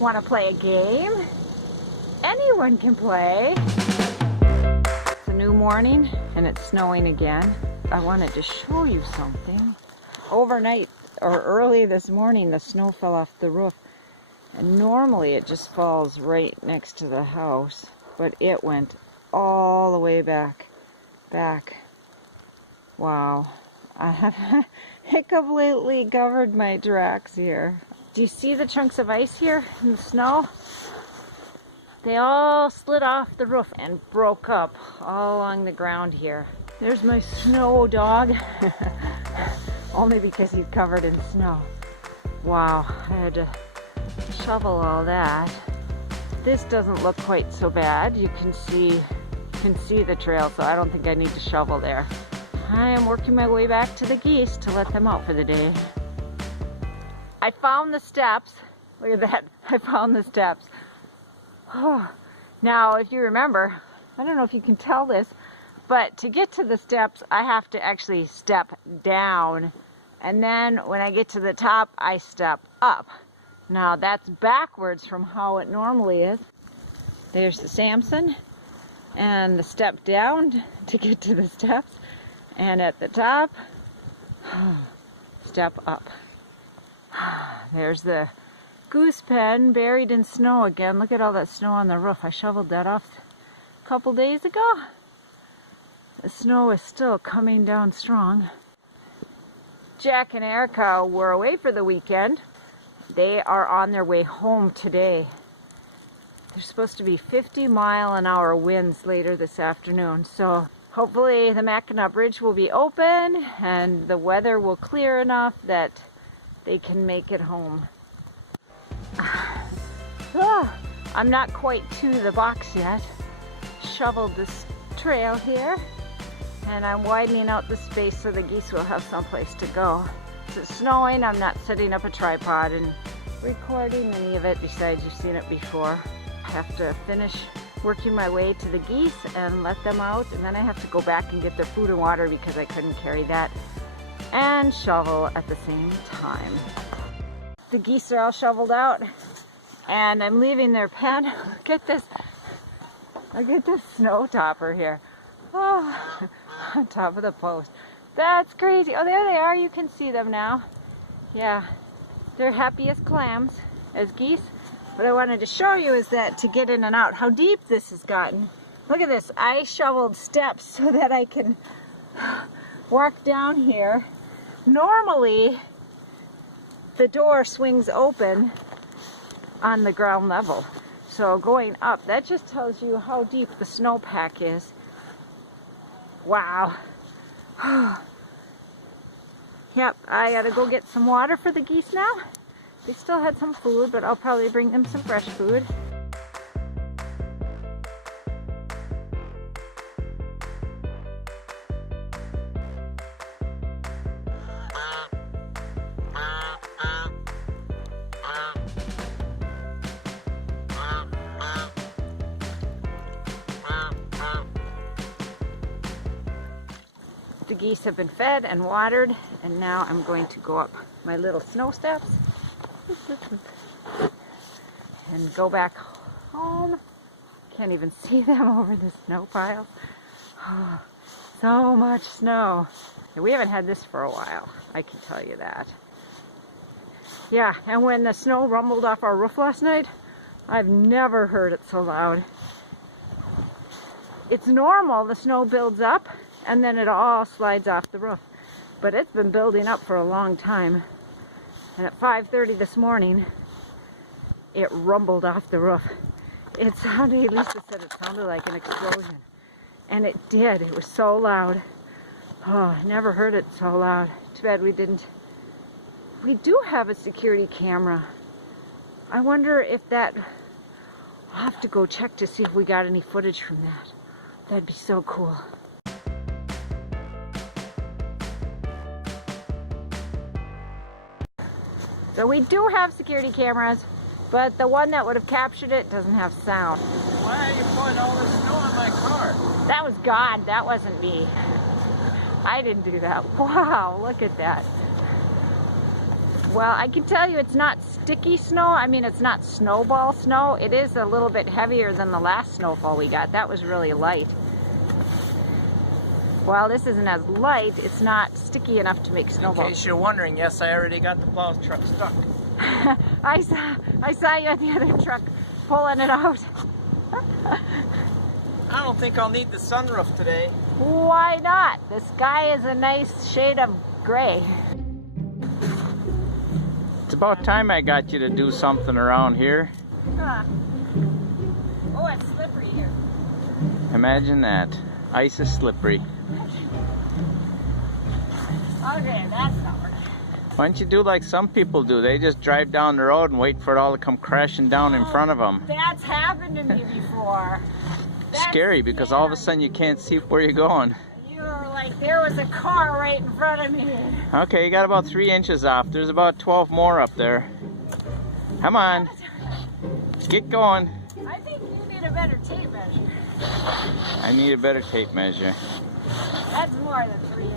Want to play a game? Anyone can play. It's a new morning and it's snowing again. I wanted to show you something. Overnight or early this morning, the snow fell off the roof. And normally it just falls right next to the house, but it went all the way back. Wow. It completely covered my tracks here. Do you see the chunks of ice here in the snow? They all slid off the roof and broke up all along the ground here. There's my snow dog. Only because he's covered in snow. Wow, I had to shovel all that. This doesn't look quite so bad. You can see the trail, so I don't think I need to shovel there. I am working my way back to the geese to let them out for the day. I found the steps. Look at that. I found the steps. Oh. Now, if you remember, I don't know if you can tell this, but to get to the steps, I have to actually step down. And then when I get to the top, I step up. Now, that's backwards from how it normally is. There's the Samson and the step down to get to the steps. And at the top, step up. There's the goose pen buried in snow again. Look at all that snow on the roof. I shoveled that off a couple days ago. The snow is still coming down strong. Jack and Erica were away for the weekend. They are on their way home today. There's supposed to be 50-mile-an-hour winds later this afternoon, so hopefully the Mackinac Bridge will be open and the weather will clear enough that they can make it home. I'm not quite to the box yet. Shoveled this trail here and I'm widening out the space so the geese will have someplace to go. It's snowing. I'm not setting up a tripod and recording any of it. Besides, you've seen it before. I have to finish working my way to the geese and let them out, and then I have to go back and get their food and water because I couldn't carry that and shovel at the same time. The geese are all shoveled out and I'm leaving their pen. Look at this snow topper here. Oh, on top of the post. That's crazy. Oh, there they are. You can see them now. Yeah, they're happy as clams, as geese. What I wanted to show you is that to get in and out, how deep this has gotten. Look at this. I shoveled steps so that I can walk down here. Normally, the door swings open on the ground level. So going up, that just tells you how deep the snowpack is. Wow. Yep, I gotta go get some water for the geese now. They still had some food, but I'll probably bring them some fresh food. The geese have been fed and watered, and now I'm going to go up my little snow steps and go back home. Can't even see them over the snow pile. Oh, so much snow. We haven't had this for a while, I can tell you that. Yeah, and when the snow rumbled off our roof last night, I've never heard it so loud. It's normal, the snow builds up and then it all slides off the roof. But it's been building up for a long time. And at 5:30 this morning, it rumbled off the roof. It sounded, Lisa said it sounded like an explosion. And it did. It was so loud. Oh, I never heard it so loud. Too bad we didn't. We do have a security camera. I wonder if that... I'll have to go check to see if we got any footage from that. That'd be so cool. So we do have security cameras, but the one that would have captured it doesn't have sound. Why are you putting all this snow on my car? That was God, that wasn't me. I didn't do that. Wow, look at that. Well, I can tell you it's not sticky snow. I mean, it's not snowball snow. It is a little bit heavier than the last snowfall we got. That was really light. While this isn't as light, it's not sticky enough to make snowballs. In case you're wondering, yes, I already got the plow truck stuck. I saw you at the other truck pulling it out. I don't think I'll need the sunroof today. Why not? The sky is a nice shade of gray. It's about time I got you to do something around here. Huh. Oh, it's slippery here. Imagine that. Ice is slippery. Okay, that's not working. Why don't you do like some people do? They just drive down the road and wait for it all to come crashing down in front of them. That's happened to me before. That's scary because all of a sudden you can't see where you're going. You were like, there was a car right in front of me. Okay, you got about 3 inches off. There's about 12 more up there. Come on. Let's get going. I think you need a better tape measure. I need a better tape measure. That's more than 3 inches.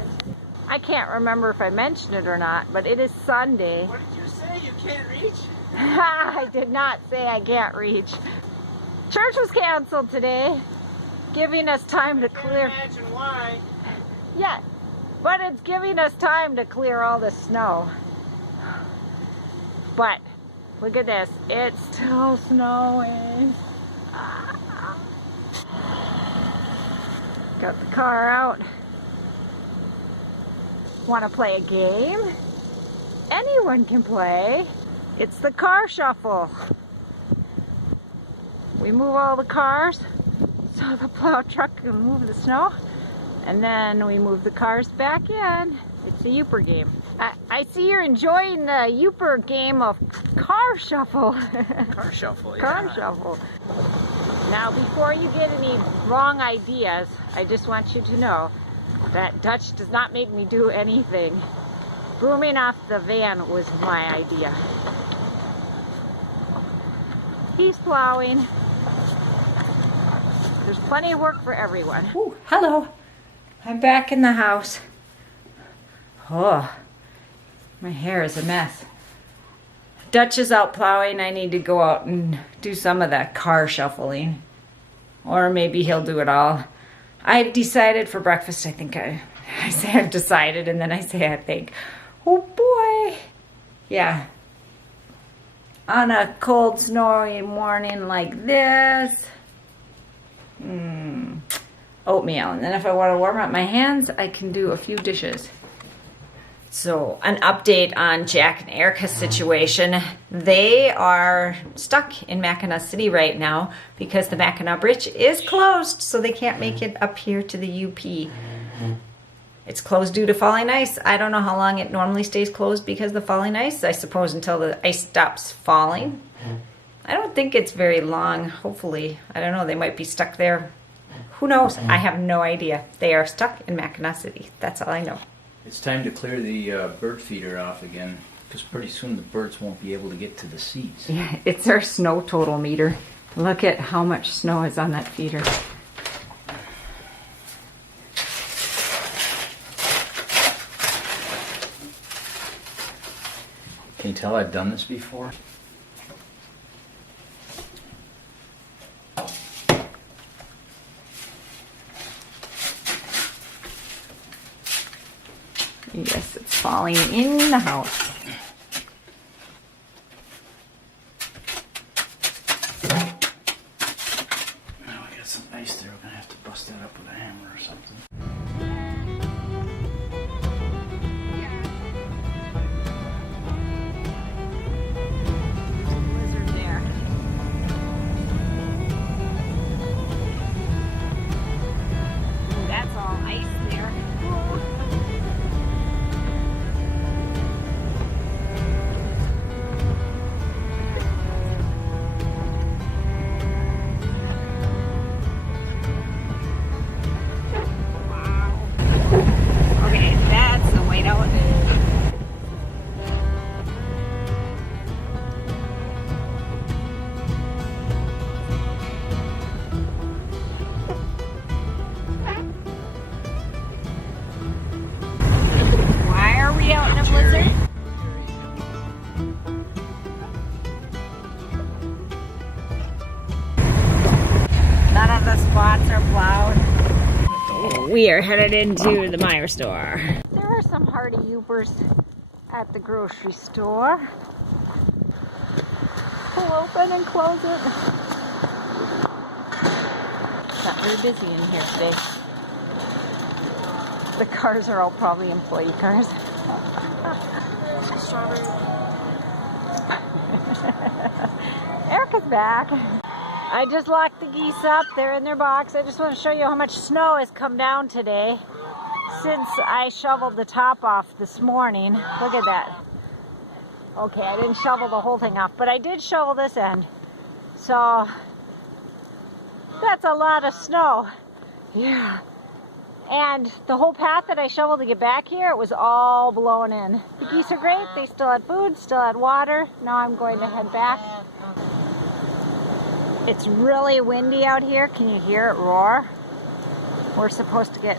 I can't remember if I mentioned it or not, but it is Sunday. What did you say? You can't reach? I did not say I can't reach. Church was canceled today, giving us time to clear. I can't imagine why. Yeah, but it's giving us time to clear all the snow. But look at this, it's still snowing. Got the car out. Want to play a game? Anyone can play. It's the car shuffle. We move all the cars so the plow truck can move the snow, and then we move the cars back in. It's a Yooper game. I see you're enjoying the Yooper game of car shuffle. Car shuffle, yeah. Car shuffle. Now, before you get any wrong ideas, I just want you to know that Dutch does not make me do anything. Brooming off the van was my idea. He's plowing. There's plenty of work for everyone. Ooh, hello. I'm back in the house. Oh, my hair is a mess. Dutch is out plowing. I need to go out and do some of that car shuffling. Or maybe he'll do it all. I've decided for breakfast, I think I say I've decided and then I say I think. Oh boy. Yeah. On a cold, snowy morning like this, oatmeal. And then if I want to warm up my hands, I can do a few dishes. So an update on Jack and Erica's situation. They are stuck in Mackinac City right now because the Mackinac Bridge is closed, so they can't make it up here to the UP. It's closed due to falling ice. I don't know how long it normally stays closed because of the falling ice. I suppose until the ice stops falling. I don't think it's very long, hopefully. I don't know, they might be stuck there. Who knows? I have no idea. They are stuck in Mackinac City. That's all I know. It's time to clear the bird feeder off again, because pretty soon the birds won't be able to get to the seeds. Yeah, it's our snow total meter. Look at how much snow is on that feeder. Can you tell I've done this before? Yes, it's falling in the house. Now we got some ice there. We're gonna have to bust that up with a hammer or something. Blizzard there. Ooh, that's all ice there. spots are plowed. We are headed into the Meyer store. There are some hardy Yoopers at the grocery store. Pull open and close it. It's not very busy in here today. The cars are all probably employee cars. Erica's back. I just locked the geese up. They're in their box. I just want to show you how much snow has come down today since I shoveled the top off this morning. Look at that. Okay, I didn't shovel the whole thing off, but I did shovel this end. So that's a lot of snow. Yeah. And the whole path that I shoveled to get back here, it was all blown in. The geese are great. They still had food, still had water. Now I'm going to head back. It's really windy out here. Can you hear it roar? We're supposed to get...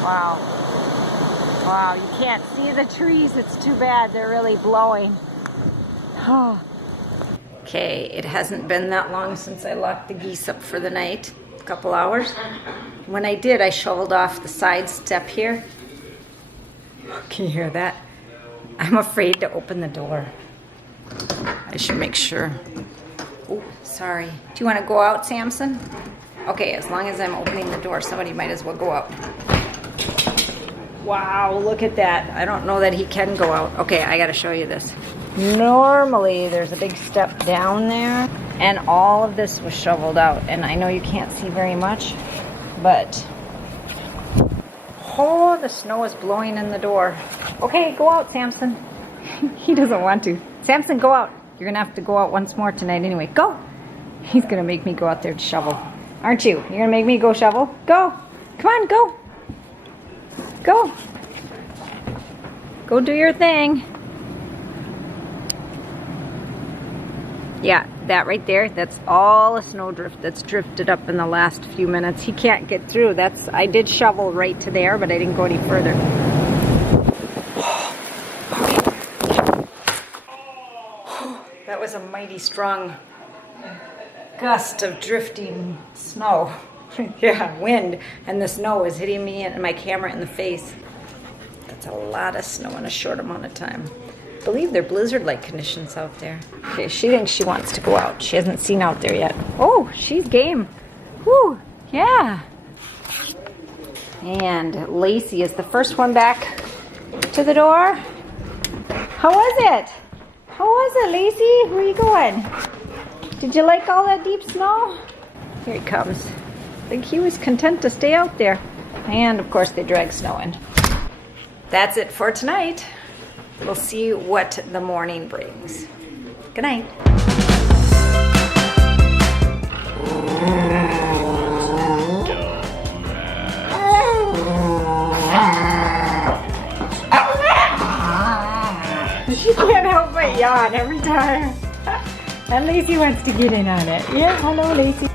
Wow. Wow, you can't see the trees. It's too bad. They're really blowing. Okay, it hasn't been that long since I locked the geese up for the night. A couple hours. When I did, I shoveled off the side step here. Can you hear that? I'm afraid to open the door. I should make sure. Oh, sorry. Do you want to go out, Samson? Okay, as long as I'm opening the door, somebody might as well go out. Wow, look at that. I don't know that he can go out. Okay, I gotta show you this. Normally, there's a big step down there, and all of this was shoveled out. And I know you can't see very much, but oh, the snow is blowing in the door. Okay, go out, Samson. He doesn't want to. Samson, go out. You're gonna have to go out once more tonight anyway. Go. He's gonna make me go out there to shovel. Aren't you? You're gonna make me go shovel? Go. Come on, go. Go. Go do your thing. Yeah, that right there, that's all a snowdrift that's drifted up in the last few minutes. He can't get through. I did shovel right to there, but I didn't go any further. That was a mighty strong gust of drifting snow. Yeah, wind, and the snow is hitting me and my camera in the face. That's a lot of snow in a short amount of time. I believe they're blizzard-like conditions out there. Okay, she thinks she wants to go out. She hasn't seen out there yet. Oh, she's game. Woo, yeah. And Lacey is the first one back to the door. How was it? How was it, Lacey? Where are you going? Did you like all that deep snow? Here he comes. I think he was content to stay out there. And of course they drag snow in. That's it for tonight. We'll see what the morning brings. Good night. She can't help but yawn every time. And Lacey wants to get in on it. Yeah, hello, Lacey.